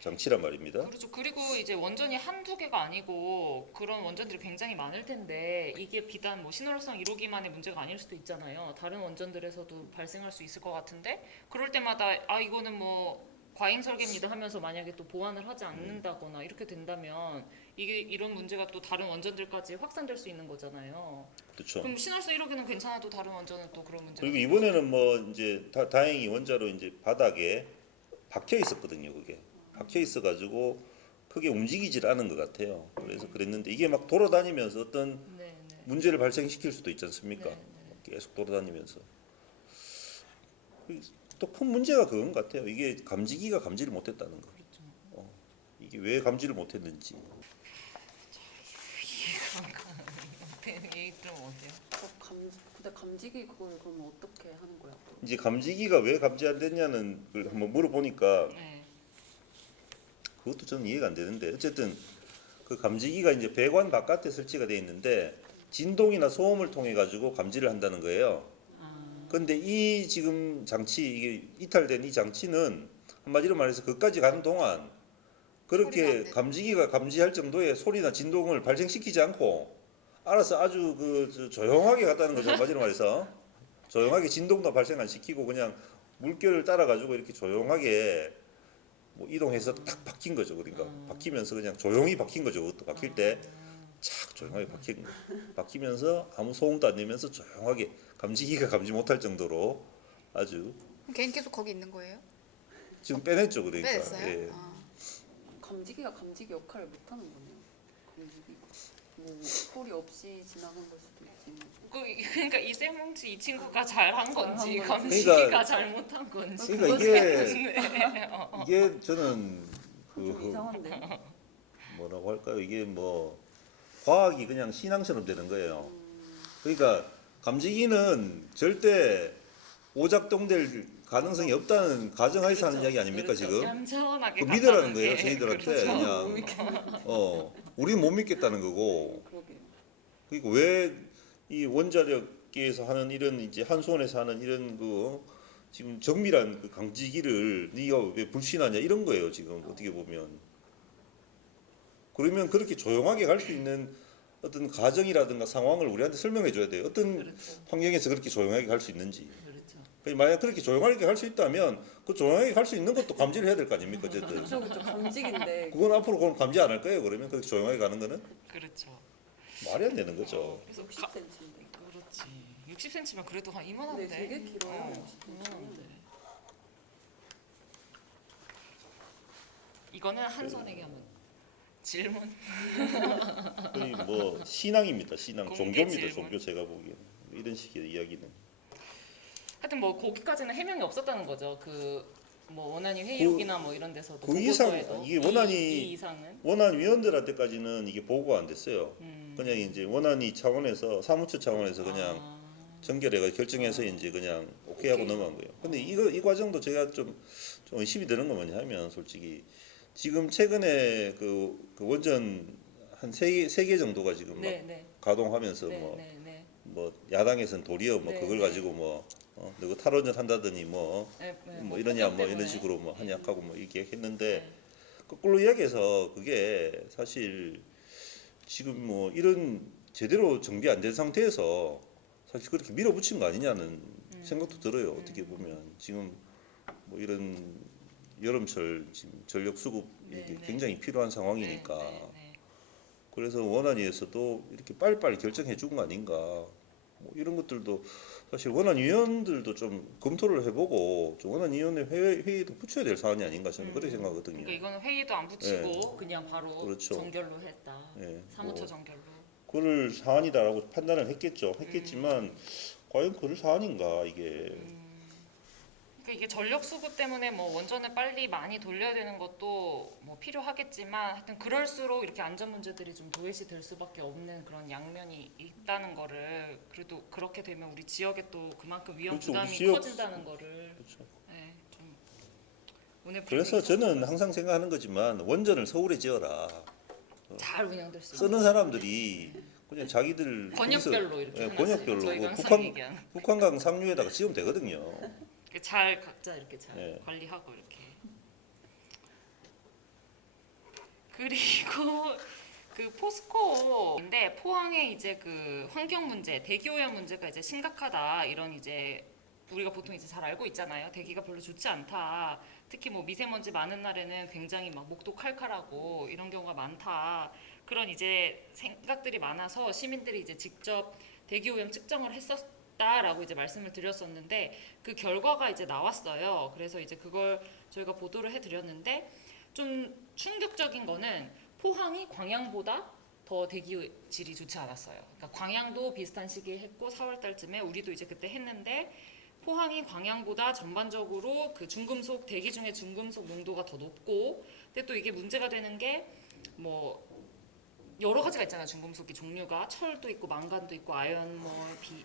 장치란 말입니다. 그렇죠. 그리고 이제 원전이 한두 개가 아니고 그런 원전들이 굉장히 많을 텐데 이게 비단 뭐 신호락성 1호기만의 문제가 아닐 수도 있잖아요. 다른 원전들에서도 발생할 수 있을 것 같은데 그럴 때마다 아 이거는 뭐 과잉 설계입니다 하면서 만약에 또 보완을 하지 않는다거나 이렇게 된다면 이게 이런 문제가 또 다른 원전들까지 확산될 수 있는 거잖아요. 그렇죠. 그럼 신호락성 1호기는 괜찮아도 다른 원전은 또 그런 문제가 그리고 이번에는 뭐 이제 다행히 원자로 이제 바닥에 박혀 있었거든요. 그게 박혀 있어 가지고 크게 움직이질 않은 것 같아요. 그래서 그랬는데 이게 막 돌아다니면서 어떤 네, 네. 문제를 발생시킬 수도 있지 않습니까? 네, 네. 계속 돌아다니면서 또 큰 문제가 그건 것 같아요. 이게 감지기가 감지를 못했다는 거. 그렇죠. 이게 왜 감지를 못했는지. 얘기 좀 어때요? 근데 감지기 그걸 그러면 어떻게 하는 거야? 이제 감지기가 왜 감지 안 됐냐는 걸 한번 물어보니까 네. 그것도 저는 이해가 안 되는데 어쨌든 그 감지기가 이제 배관 바깥에 설치가 돼 있는데 진동이나 소음을 통해 가지고 감지를 한다는 거예요. 근데 이 지금 장치 이게 이탈된 이 장치는 한마디로 말해서 그까지 가는 동안 소리가 안 그렇게 돼. 감지기가 감지할 정도의 소리나 진동을 발생시키지 않고 알아서 아주 조용하게 갔다는 거죠. 한마디로 말해서 조용하게 진동도 발생 안 시키고 그냥 물결을 따라 가지고 이렇게 조용하게 뭐 이동해서 딱 박힌 거죠. 그러니까 박히면서 그냥 조용히 박힌 거죠. 그것도 박힐 때 착 조용하게 박힌 거. 박히면서 아무 소음도 안 내면서 조용하게 감지기가 감지 못할 정도로 아주 걔는 계속 거기 있는 거예요? 지금 빼냈죠. 그러니까 빼냈어요? 예. 감지기가 감지기 역할을 못 하는 거네요. 감지기 뭐 소리 없이 지나간 걸 수도 있지. 그러니까 이 쌤뭉치 이 친구가 잘한 건지 잘한 감지기가 그러니까- 잘못한 건지 그러니까 이게 저는 좀 그 이상한데. 뭐라고 할까요? 이게 뭐 과학이 그냥 신앙처럼 되는 거예요. 그러니까 감지기는 절대 오작동될 가능성이 없다는 가정하에서 하는 이야기 아닙니까 지금? 얌전하게 그 믿으라는 갔다는 거예요 게. 저희들한테 그렇죠. 그냥 우리는 못 믿겠다는 거고 그러게요. 그러니까 왜 이 원자력계에서 하는 이런 이제 한수원에서 하는 이런 그 지금 정밀한 그 감지기를 네가 왜 불신하냐 이런 거예요 지금 어떻게 보면. 그러면 그렇게 조용하게 갈 수 있는 어떤 가정이라든가 상황을 우리한테 설명해 줘야 돼요. 어떤 그렇죠. 환경에서 그렇게 조용하게 갈 수 있는지. 그렇죠. 만약 그렇게 조용하게 갈 수 있다면 그 조용하게 갈 수 있는 것도 감지를 해야 될 거 아닙니까 어쨌든. 그렇죠, 감지기인데. 그건 앞으로 그럼 감지 안 할 거예요. 그러면 그렇게 조용하게 가는 거는 그렇죠. 말이 안 되는 거죠. 그래서 60cm인데. 그렇지. 60cm면 그래도 한 이만한데. 네, 되게 길어요. 60cm. 이만한데. 이거는 한선에게 한번 질문. 거의 뭐 신앙입니다. 신앙, 공개 종교입니다. 질문. 종교 제가 보기에는 이런 식의 이야기는. 하여튼 뭐 거기까지는 해명이 없었다는 거죠. 그 뭐 원안위 회의록이나 뭐 이런 데서도 그 이상 보고서에도 이게 원안이 이 이상은 원안 위원들한테까지는 이게 보고가 안 됐어요. 음. 그냥 이제 원안이 차원에서 사무처 차원에서 그냥 아, 전결해가 결정해서 이제 그냥 오케이 하고 넘어간 거예요. 근데 이 과정도 제가 좀 의심이 드는 건 뭐냐면 솔직히 지금 최근에 그 원전 한 세 개 정도가 지금 막 네, 네. 가동하면서 네, 뭐 네, 네. 뭐 야당에서는 도리어 뭐 네, 그걸 네. 가지고 뭐 누구 탈원전 한다더니 뭐 네, 네. 뭐 이러냐 뭐 때문에. 이런 식으로 뭐 하냐하고 뭐 이렇게 했는데 네. 거꾸로 이야기해서 그게 사실 지금 뭐 이런 제대로 정비 안 된 상태에서 사실 그렇게 밀어붙인 거 아니냐는 생각도 들어요. 어떻게 보면 지금 뭐 이런 여름철 지금 전력 수급이 네, 네. 굉장히 필요한 상황이니까 네. 그래서 원안위에서도 이렇게 빨리빨리 결정해 준 거 아닌가 뭐 이런 것들도 사실 원안위원들도 좀 검토를 해보고 좀 원안위원회 회의도 붙여야 될 사안이 아닌가 저는 그렇게 생각하거든요. 그러니까 이거는 회의도 안 붙이고 그냥 바로 그렇죠. 정결로 했다. 예, 사무처 뭐 정결로. 그럴 사안이다라고 판단을 했겠지만 과연 그럴 사안인가 이게 그러니까 이게 전력 수급 때문에 뭐 원전을 빨리 많이 돌려야 되는 것도 뭐 필요하겠지만 하여튼 그럴수록 이렇게 안전 문제들이 좀 도외시 될 수밖에 없는 그런 양면이 있다는 거를 그래도 그렇게 되면 우리 지역에 또 그만큼 위험 그렇죠. 우리 부담이 지역- 커진다는 거를 그렇죠. 네, 좀 오늘 그래서 브리핑 저는 항상 생각하는 거지만 원전을 서울에 지어라. 잘 운영될 수 쓰는 있는 사람들이 그냥 자기들 번역별로 거기서- 이렇게 예, 하나씩 번역별로 저희가 항상 북한 얘기하는 북한강 상류에다가 지으면 되거든요. 잘 각자 이렇게 잘 네. 관리하고 이렇게 그리고 그 포스코인데 포항의 이제 그 환경 문제, 대기 오염 문제가 이제 심각하다 이런 이제 우리가 보통 이제 잘 알고 있잖아요. 대기가 별로 좋지 않다. 특히 뭐 미세먼지 많은 날에는 굉장히 막 목도 칼칼하고 이런 경우가 많다. 그런 이제 생각들이 많아서 시민들이 이제 직접 대기 오염 측정을 했었다라고 이제 말씀을 드렸었는데 그 결과가 이제 나왔어요. 그래서 이제 그걸 저희가 보도를 해드렸는데 좀 충격적인 거는 포항이 광양보다 더 대기질이 좋지 않았어요. 그러니까 광양도 비슷한 시기에 했고 4월 달쯤에 우리도 이제 그때 했는데 포항이 광양보다 전반적으로 그 중금속 대기 중에 중금속 농도가 더 높고 근데 또 이게 문제가 되는 게 뭐 여러 가지가 있잖아요. 중금속이 종류가 철도 있고 망간도 있고 아연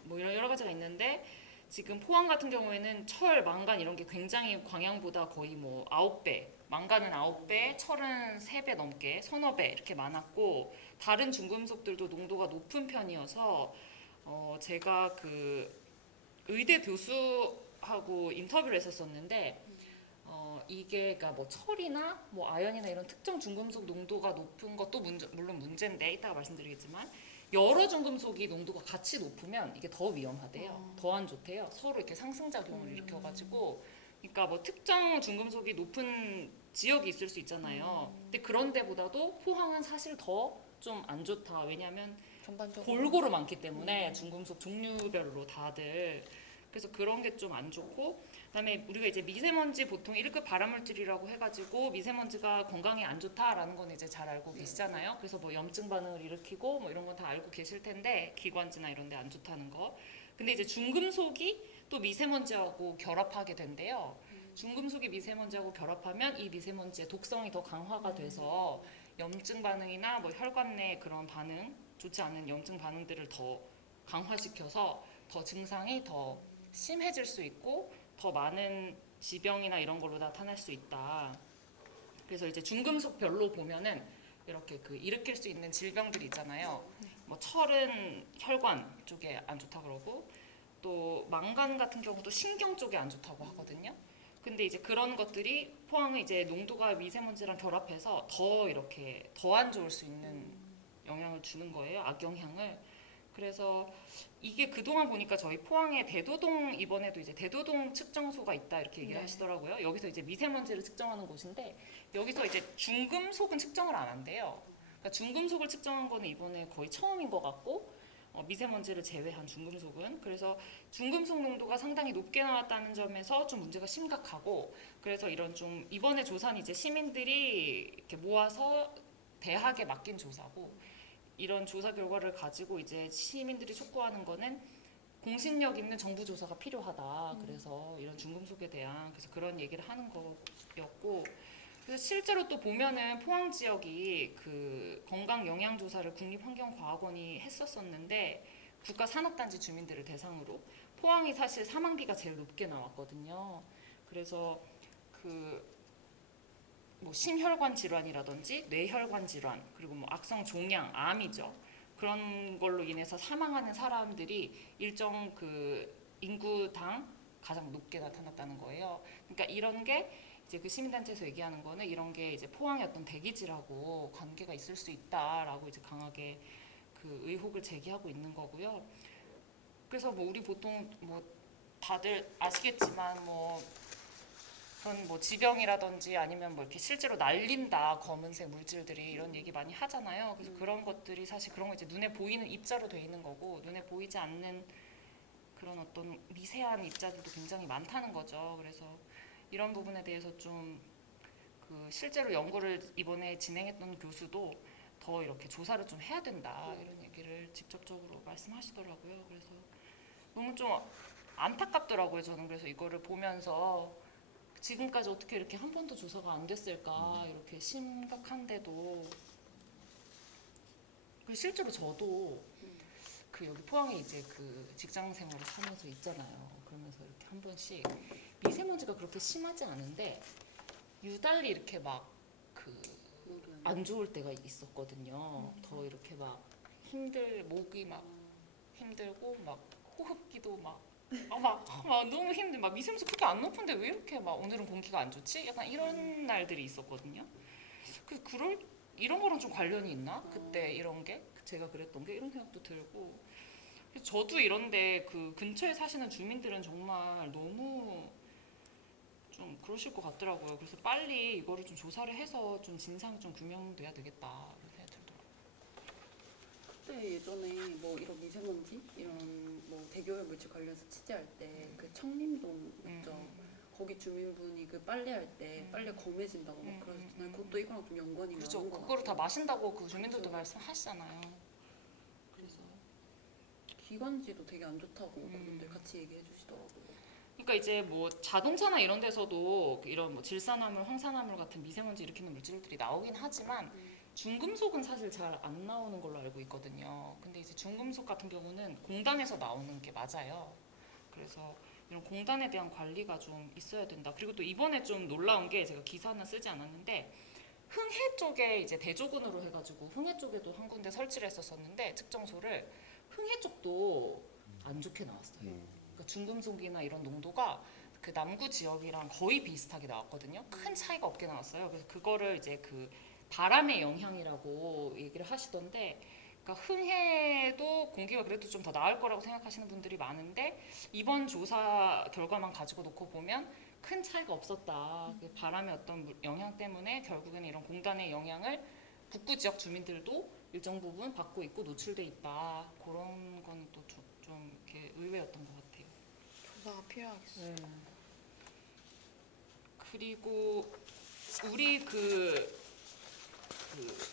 뭐 이런 여러 가지가 있는데 지금 포항 같은 경우에는 철, 망간 이런 게 굉장히 광양보다 거의 뭐 9배, 망간은 9배, 철은 3배 넘게, 서너 배 이렇게 많았고 다른 중금속들도 농도가 높은 편이어서 제가 그 의대 교수하고 인터뷰를 했었었는데 이게 그러니까 뭐 철이나 뭐 아연이나 이런 특정 중금속 농도가 높은 것도 물론 문제인데 이따가 말씀드리겠지만 여러 중금속이 농도가 같이 높으면 이게 더 위험하대요. 더 안 좋대요. 서로 이렇게 상승작용을 일으켜가지고 그러니까 뭐 특정 중금속이 높은 지역이 있을 수 있잖아요. 근데 그런 데보다도 포항은 사실 더 좀 안 좋다. 왜냐하면 전반적으로 골고루 많기 때문에 중금속 종류별로 다들 그래서 그런 게 좀 안 좋고 그다음에 우리가 이제 미세먼지 보통 1급 발암물질이라고 해가지고 미세먼지가 건강에 안 좋다라는 건 이제 잘 알고 계시잖아요. 그래서 뭐 염증 반응을 일으키고 뭐 이런 건 다 알고 계실 텐데 기관지나 이런 데 안 좋다는 거. 근데 이제 중금속이 또 미세먼지하고 결합하게 된대요. 중금속이 미세먼지하고 결합하면 이 미세먼지의 독성이 더 강화가 돼서 염증 반응이나 뭐 혈관 내 그런 반응 좋지 않은 염증 반응들을 더 강화시켜서 더 증상이 더 심해질 수 있고 더 많은 지병이나 이런 걸로 나타날 수 있다. 그래서 이제 중금속별로 보면은 이렇게 그 일으킬 수 있는 질병들이 있잖아요. 뭐 철은 혈관 쪽에 안 좋다 그러고 또 망간 같은 경우도 신경 쪽에 안 좋다고 하거든요. 근데 이제 그런 것들이 포항은 이제 농도가 미세먼지랑 결합해서 더 이렇게 더 안 좋을 수 있는 영향을 주는 거예요. 악영향을. 그래서 이게 그동안 보니까 저희 포항에 대도동 이번에도 이제 대도동 측정소가 있다 이렇게 얘기를 하시더라고요. 여기서 이제 미세먼지를 측정하는 곳인데 여기서 이제 중금속은 측정을 안 한대요. 그러니까 중금속을 측정한 거는 이번에 거의 처음인 것 같고 미세먼지를 제외한 중금속은 그래서 중금속 농도가 상당히 높게 나왔다는 점에서 좀 문제가 심각하고 그래서 이런 좀 이번에 조사는 이제 시민들이 이렇게 모아서 대학에 맡긴 조사고 이런 조사 결과를 가지고 이제 시민들이 촉구하는 거는 공신력 있는 정부 조사가 필요하다. 그래서 이런 중금속에 대한 그래서 그런 얘기를 하는 거였고 그래서 실제로 또 보면은 포항 지역이 그 건강 영향 조사를 국립환경과학원이 했었었는데 국가산업단지 주민들을 대상으로 포항이 사실 사망비가 제일 높게 나왔거든요. 그래서 그 뭐 심혈관 질환이라든지 뇌혈관 질환 그리고 뭐 악성 종양, 암이죠. 그런 걸로 인해서 사망하는 사람들이 일정 그 인구당 가장 높게 나타났다는 거예요. 그러니까 이런 게 이제 그 시민단체에서 얘기하는 거는 이런 게 이제 포항의 어떤 대기질하고 관계가 있을 수 있다라고 이제 강하게 그 의혹을 제기하고 있는 거고요. 그래서 뭐 우리 보통 뭐 다들 아시겠지만 뭐 그런 뭐 지병이라든지 아니면 뭐 이렇게 실제로 날린다 검은색 물질들이 이런 얘기 많이 하잖아요. 그래서 그런 것들이 사실 그런 거 이제 눈에 보이는 입자로 돼 있는 거고 눈에 보이지 않는 그런 어떤 미세한 입자들도 굉장히 많다는 거죠. 그래서 이런 부분에 대해서 좀 그 실제로 연구를 이번에 진행했던 교수도 더 이렇게 조사를 좀 해야 된다 이런 얘기를 직접적으로 말씀하시더라고요. 그래서 너무 좀 안타깝더라고요. 저는 그래서 이거를 보면서 지금까지 어떻게 이렇게 한 번도 조사가 안 됐을까 이렇게 심각한데도 실제로 저도 그 여기 포항에 이제 그 직장 생활을 하면서 있잖아요. 그러면서 이렇게 한 번씩 미세먼지가 그렇게 심하지 않은데 유달리 이렇게 막 그 안 좋을 때가 있었거든요. 더 이렇게 막 목이 막 힘들고 막 호흡기도 막 너무 막 미세먼지 그렇게 안 높은데 왜 이렇게 막 오늘은 공기가 안 좋지? 약간 이런 날들이 있었거든요. 이런 거랑 좀 관련이 있나? 그때 이런 게 제가 그랬던 게 이런 생각도 들고 그래서 저도 이런데 그 근처에 사시는 주민들은 정말 너무 좀 그러실 것 같더라고요. 그래서 빨리 이거를 좀 조사를 해서 좀 진상이 좀 규명돼야 되겠다 이런 생각이 들더라고요. 그때 예전에 뭐 이런 미세먼지 이런 뭐 대기오염 물질 관련해서 취재할 때 그 청림동 있죠. 거기 주민분이 그 빨래할 때 빨래 검해진다고 막 그러셨잖아요. 그것도 이거랑 좀 연관이 그렇죠. 많은 것 그거를 다 같아요. 마신다고 그 주민들도 그렇죠. 말씀하시잖아요. 그래서 기관지도 되게 안 좋다고 그분들 같이 얘기해 주시더라고요. 그러니까 이제 뭐 자동차나 이런 데서도 이런 뭐 질산화물, 황산화물 같은 미세먼지 일으키는 물질들이 나오긴 하지만 중금속은 사실 잘 안 나오는 걸로 알고 있거든요. 근데 이제 중금속 같은 경우는 공단에서 나오는 게 맞아요. 그래서 이런 공단에 대한 관리가 좀 있어야 된다. 그리고 또 이번에 좀 놀라운 게 제가 기사는 쓰지 않았는데 흥해 쪽에 이제 대조군으로 해가지고 흥해 쪽에도 한 군데 설치를 했었었는데 측정소를 흥해 쪽도 안 좋게 나왔어요. 그러니까 중금속이나 이런 농도가 그 남구 지역이랑 거의 비슷하게 나왔거든요. 큰 차이가 없게 나왔어요. 그래서 그거를 이제 그 바람의 영향이라고 얘기를 하시던데, 그러니까 흥해도 공기가 그래도 좀 더 나을 거라고 생각하시는 분들이 많은데 이번 조사 결과만 가지고 놓고 보면 큰 차이가 없었다. 그 바람의 어떤 영향 때문에 결국에는 이런 공단의 영향을 북부 지역 주민들도 일정 부분 받고 있고 노출돼 있다. 그런 건 또 좀 이렇게 의외였던 것 같아요. 조사가 필요하겠어요. 네. 그리고 우리 그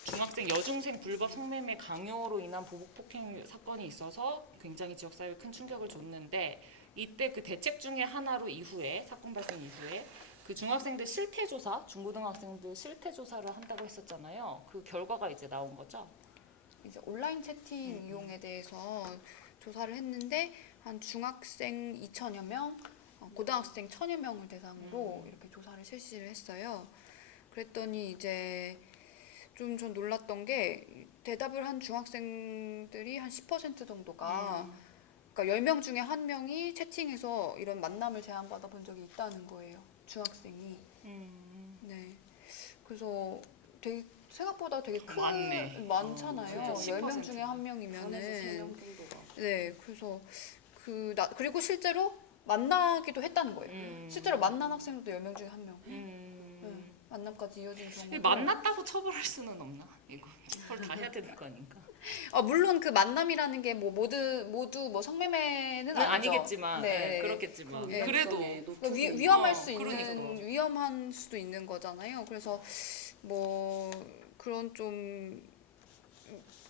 중학생 여중생 불법 성매매 강요로 인한 보복 폭행 사건이 있어서 굉장히 지역 사회에 큰 충격을 줬는데 이때 그 대책 중에 하나로 이후에 사건 발생 이후에 그 중학생들 실태 조사, 중고등학생들 실태 조사를 한다고 했었잖아요. 그 결과가 이제 나온 거죠. 이제 온라인 채팅 이용에 대해서 조사를 했는데 한 중학생 2천여 명, 고등학생 1,000여 명을 대상으로 이렇게 조사를 실시를 했어요. 그랬더니 이제 좀 전 놀랐던 게 대답을 한 중학생들이 한 10% 정도가 그러니까 10명 중에 1명이 채팅에서 이런 만남을 제안받아 본 적이 있다는 거예요. 중학생이. 네. 그래서 되게 생각보다 되게 많잖아요. 진짜 10명 10%. 중에 1명이면은. 반에서 3명 정도가. 네. 그래서 그리고 실제로 만나기도 했다는 거예요. 실제로 만난 학생도 10명 중에 1명. 네. 만남까지 이어진 경우. 만났다고 처벌할 수는 없나? 이거 처벌 다 해야 되는 거 아닌가? 물론 그 만남이라는 게 뭐 모두 뭐 성매매는 아니죠. 아니겠지만, 네. 그렇겠지만 네. 그래도 그러니까 위험할 수 그러니까. 있는 위험한 수도 있는 거잖아요. 그래서 뭐 그런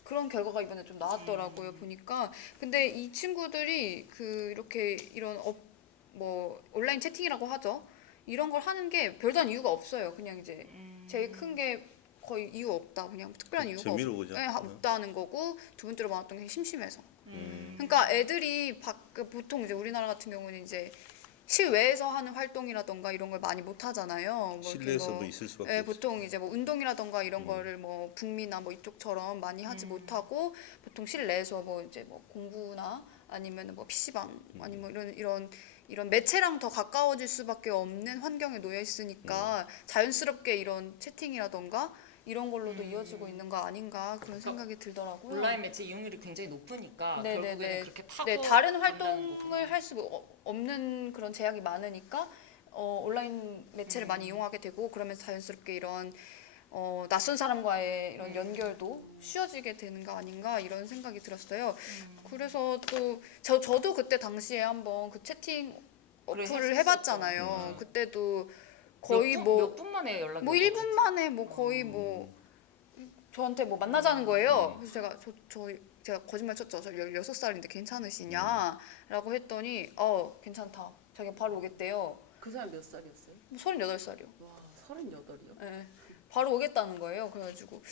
그런 결과가 이번에 좀 나왔더라고요. 보니까. 근데 이 친구들이 이렇게 이런 뭐 온라인 채팅이라고 하죠. 이런 걸 하는 게 별다른 이유가 없어요. 그냥 이제 제일 큰 게 거의 이유 없다. 그냥 특별한 이유가 재미로 그죠? 없다는 거고 두 번째로 많았던 게 심심해서. 그러니까 애들이 보통 이제 우리나라 같은 경우는 이제 실외에서 하는 활동이라던가 이런 걸 많이 못 하잖아요. 뭐 이렇게 실내에서 뭐 있을 수밖에 예, 없죠. 보통 이제 뭐 운동이라던가 이런 거를 뭐 북미나 뭐 이쪽처럼 많이 하지 못하고 보통 실내에서 뭐 이제 뭐 공부나 아니면 뭐 PC방 아니면 이런 이런 매체랑 더 가까워질 수밖에 없는 환경에 놓여 있으니까 자연스럽게 이런 채팅이라던가 이런 걸로도 이어지고 있는 거 아닌가 그런 생각이 들더라고요. 온라인 매체 이용률이 굉장히 높으니까 네네네. 결국에는 그렇게 타고 네, 다른 간다는 거구나. 활동을 할 수 없는 그런 제약이 많으니까 온라인 매체를 많이 이용하게 되고 그러면서 자연스럽게 이런 낯선 사람과의 이런 연결도 쉬워지게 되는 거 아닌가 이런 생각이 들었어요. 그래서 또 저도 그때 당시에 한번 그 채팅 그래, 어플을 했었었죠. 해봤잖아요. 그때도 거의 몇 분 만에 연락이 뭐 1분 만에 뭐 거의 뭐 저한테 뭐 만나자는 거예요. 그래서 제가 거짓말 쳤죠. 저 16살인데 괜찮으시냐라고 했더니 괜찮다. 자기가 바로 오겠대요. 그 사람 몇 살이었어요? 38살이요. 와 38이요? 네. 바로 오겠다는 거예요. 그래가지고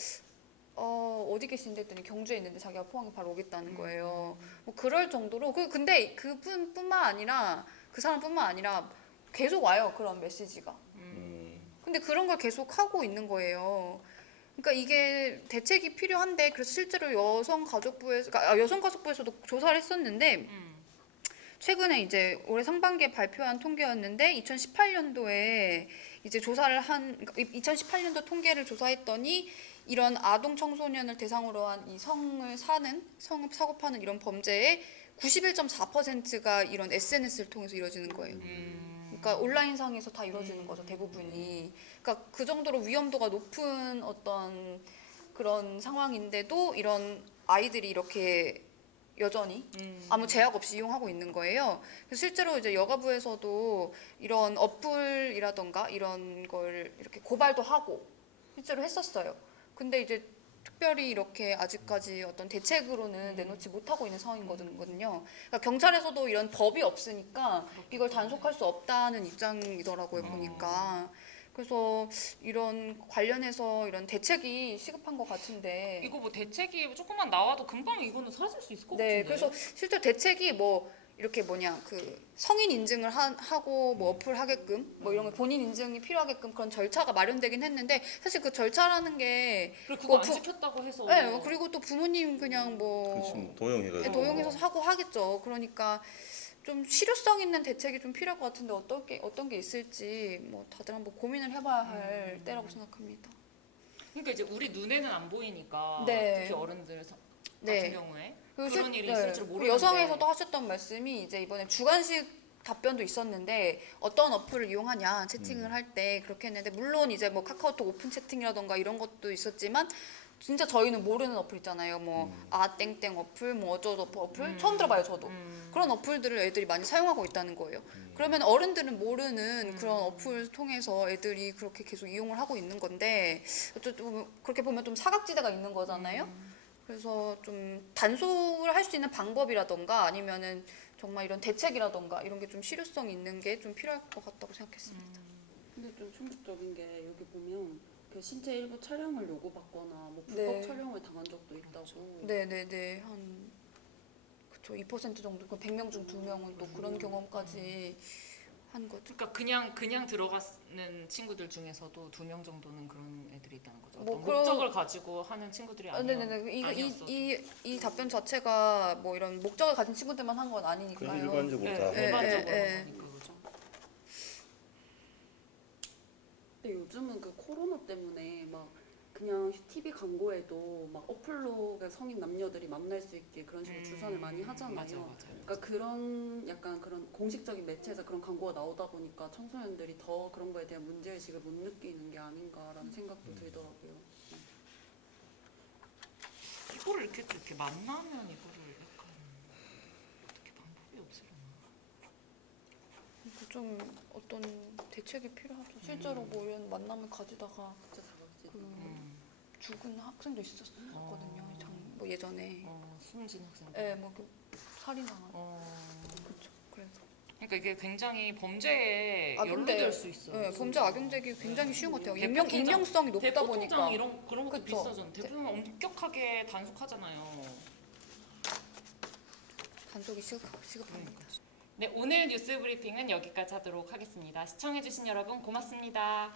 어디 계신데 했더니 경주에 있는데 자기가 포항에 바로 오겠다는 거예요. 뭐 그럴 정도로 근데 그분뿐만 아니라 그 사람뿐만 아니라 계속 와요. 그런 메시지가. 근데 그런 걸 계속 하고 있는 거예요. 그러니까 이게 대책이 필요한데 그래서 실제로 여성가족부에서도 조사를 했었는데 최근에 이제 올해 상반기에 발표한 통계였는데 2018년도에 이제 2018년도 통계를 조사했더니 이런 아동 청소년을 대상으로 한 이 성을 사고 파는 이런 범죄의 91.4%가 이런 SNS를 통해서 이루어지는 거예요. 그러니까 온라인상에서 다 이루어지는 거죠, 대부분이. 그러니까 그 정도로 위험도가 높은 어떤 그런 상황인데도 이런 아이들이 이렇게 여전히 아무 제약 없이 이용하고 있는 거예요. 그래서 실제로 이제 여가부에서도 이런 어플이라던가 이런 걸 이렇게 고발도 하고 실제로 했었어요. 근데 이제 특별히 이렇게 아직까지 어떤 대책으로는 내놓지 못하고 있는 상황이거든요. 그러니까 경찰에서도 이런 법이 없으니까 이걸 단속할 수 없다는 입장이더라고요, 보니까. 그래서 이런 관련해서 이런 대책이 시급한 것 같은데. 이거 뭐 대책이 조금만 나와도 금방 이거는 사라질 수 있을 것 네, 같은데. 그래서 실제 대책이 뭐 이렇게 그 성인 인증을 하고 뭐 어플 하게끔 뭐 이런 거 본인 인증이 필요하게끔 그런 절차가 마련되긴 했는데 사실 그 절차라는 게 그리고 그거 뭐 안 지켰다고 해서 네, 그리고 또 부모님 그냥 그렇지, 뭐 도용해가지고. 도용해서 하고 하겠죠. 그러니까 좀 실효성 있는 대책이 좀 필요할 것 같은데 어떤 게 있을지 뭐 다들 한번 고민을 해봐야 할 때라고 생각합니다. 그러니까 이제 우리 눈에는 안 보이니까 네. 특히 어른들 같은 네. 경우에 그리고 그런 일이 네. 있을 줄 그리고 모르는데 여성에서도 하셨던 말씀이 이제 이번에 주관식 답변도 있었는데 어떤 어플을 이용하냐 채팅을 할 때 그렇게 했는데 물론 이제 뭐 카카오톡 오픈 채팅이라던가 이런 것도 있었지만 진짜 저희는 모르는 어플 있잖아요. 뭐 땡땡 어플, 뭐 어쩌고 어플 처음 들어봐요 저도. 그런 어플들을 애들이 많이 사용하고 있다는 거예요. 그러면 어른들은 모르는 그런 어플 통해서 애들이 그렇게 계속 이용을 하고 있는 건데 어쨌든 그렇게 보면 좀 사각지대가 있는 거잖아요. 그래서 좀 단속을 할 수 있는 방법이라던가 아니면은 정말 이런 대책이라던가 이런 게 좀 실효성 있는 게 좀 필요할 것 같다고 생각했습니다. 근데 좀 충격적인 게 여기 보면 그 신체 일부 촬영을 요구받거나 뭐 불법 네. 촬영을 당한 적도 있다고. 네네네 그쵸 2% 정도 그 100명 중 2명은 또 그런 경험까지 한 거죠. 그러니까 그냥 들어가는 친구들 중에서도 2명 정도는 그런 애들이 있다는 거죠. 뭐 어떤 그런- 목적을 가지고 하는 친구들이 네네네 아니었어도. 이 답변 자체가 뭐 이런 목적을 가진 친구들만 한 건 아니니까요. 그래서 일반적으로 네, 다 네, 일반적으로 네. 하니까 그죠. 근데 요즘은 그 코로나 때문에 막 그냥 TV 광고에도 막 어플로 그 성인 남녀들이 만날 수 있게 그런 식으로 주선을 많이 하잖아요. 맞아요. 그러니까 그런 약간 그런 공식적인 매체에서 그런 광고가 나오다 보니까 청소년들이 더 그런 거에 대한 문제의식을 못 느끼는 게 아닌가라는 생각도 들더라고요. 이거를 이렇게 만나면 이거를 약간 어떻게 방법이 없으려나. 좀 어떤 대책이 필요하죠. 실제로 뭐 이런 만남을 가지다가 진짜 사각지대. 죽은 학생도 있었거든요. 뭐 예전에. 숨진 학생. 네, 뭐 살인당한. 그렇죠. 그래서. 그러니까 이게 굉장히 범죄에 근데, 연루될 수 있어요. 네, 범죄 악용되기 굉장히 쉬운 것 같아요. 대포통장- 익명성이 높다 대포통장 보니까. 그런 것도 그쵸. 비싸잖아요. 대부분 엄격하게 단속하잖아요. 단속이 시급합니다. 네, 오늘 뉴스 브리핑은 여기까지 하도록 하겠습니다. 시청해주신 여러분 고맙습니다.